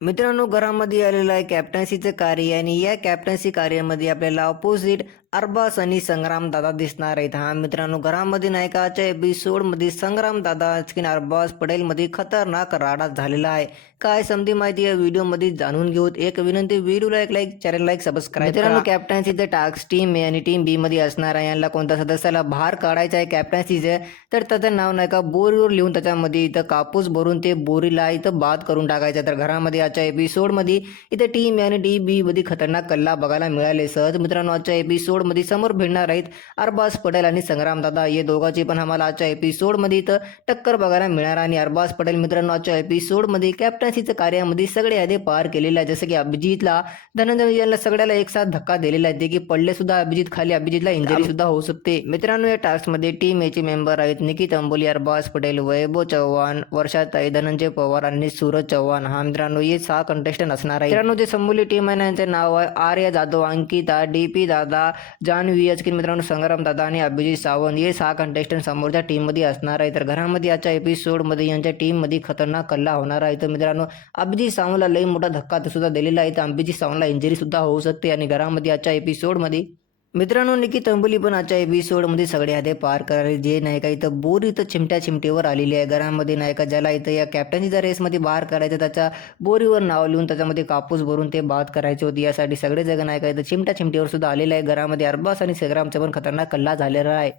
मित्रांनो घरामध्ये आलेलं आहे कॅप्टन्सीचं कार्य आणि या कॅप्टन्सी कार्यामध्ये आपल्याला ऑपोजिट अरबास आणि संग्राम दादा दिसणार आहेत. हा मित्रांनो घरामध्ये नायकाच्या एपिसोडमध्ये संग्राम दादा आणखीन अरबास पटेलमध्ये खतरनाक राडा झालेला आहे. काय समधी माहिती या व्हिडिओमध्ये जाणून घेऊत. एक विनंती व्हिडिओला एक लाईक चॅनल लाईक सबस्क्राईब मित्रांनो कॅप्टन्सीचं टास्क टीम ए आणि टीम बी मध्ये असणार आहे. यांना कोणत्या सदस्याला बाहेर काढायचं आहे कॅप्टन्सीचं तर त्याचं नाव नाही का बोरीवर लिहून त्याच्यामध्ये इथं कापूस भरून ते बोरीला इथं बाद करून टाकायचं तर घरामध्ये आजच्या एपिसोडमध्ये इथं टीम ए आणि डी बी मध्ये खतरनाक कल्ला बघायला मिळाले सहज मित्रांनो आजच्या एपिसोडमध्ये समोर भिडणार आहेत अरबाज पटेल आणि संग्राम दादा. हे दोघांची पण आम्हाला आजच्या एपिसोडमध्ये इथं टक्कर बघायला मिळणार आणि अरबाज पटेल मित्रांनो आजच्या एपिसोडमध्ये कॅप्टन्सीचं कार्यामध्ये सगळे यादी पार केलेले आहे जसं की अभिजितला धनंजय यांना सगळ्याला एक साथ धक्का दिलेला आहे. ते की पडले सुद्धा अभिजित खाली अभिजितला इंजरी सुद्धा होऊ शकते. मित्रांनो या टास्कमध्ये टीम एचे मेंबर आहेत निकित अंबोली अरबाज पटेल वैभव चव्हाण वर्षाताई धनंजय पवार आणि सूरज चव्हाण. हा मित्रांनो हे सहा कंटेस्टंट असणार आहे. मित्रांनो जे संबोली टीम आहे ना यांचे नाव आहे आर्य जाधव अंकिता डी पी दादा जान्हवी याचकी मित्रांनो संग्राम दादा आणि अभिजित सावंत. हे सहा कंटेस्टंट समोरच्या टीममध्ये असणार आहे. तर घरामध्ये आजच्या एपिसोडमध्ये यांच्या टीममध्ये खतरनाक कल्ला होणार आहे. तर मित्रांनो अभिजित सावंतला लई मोठा धक्का सुद्धा दिलेला आहे. तर अभिजित सावंतला इंजरी सुद्धा होऊ शकते आणि घरामध्ये आजच्या एपिसोडमध्ये मित्रांनो निकी अंबोली पण आजच्या एपिसोडमध्ये सगळे आधे पार करायला जे नाही का इथं बोर इथं चिमट्या चिमटीवर आलेली आहे. घरामध्ये नाही का ज्याला इथं या कॅप्टनच्या रेसमध्ये बाहेर करायचं त्याच्या बोरीवर नाव लिहून त्याच्यामध्ये कापूस भरून ते बाद करायचे होते. यासाठी सगळे जग नाही इथं चिमट्या चिमटीवर सुद्धा आलेलं आहे. घरामध्ये अरबास आणि संग्रामचा पण खतरनाक कल्ला झालेला आहे.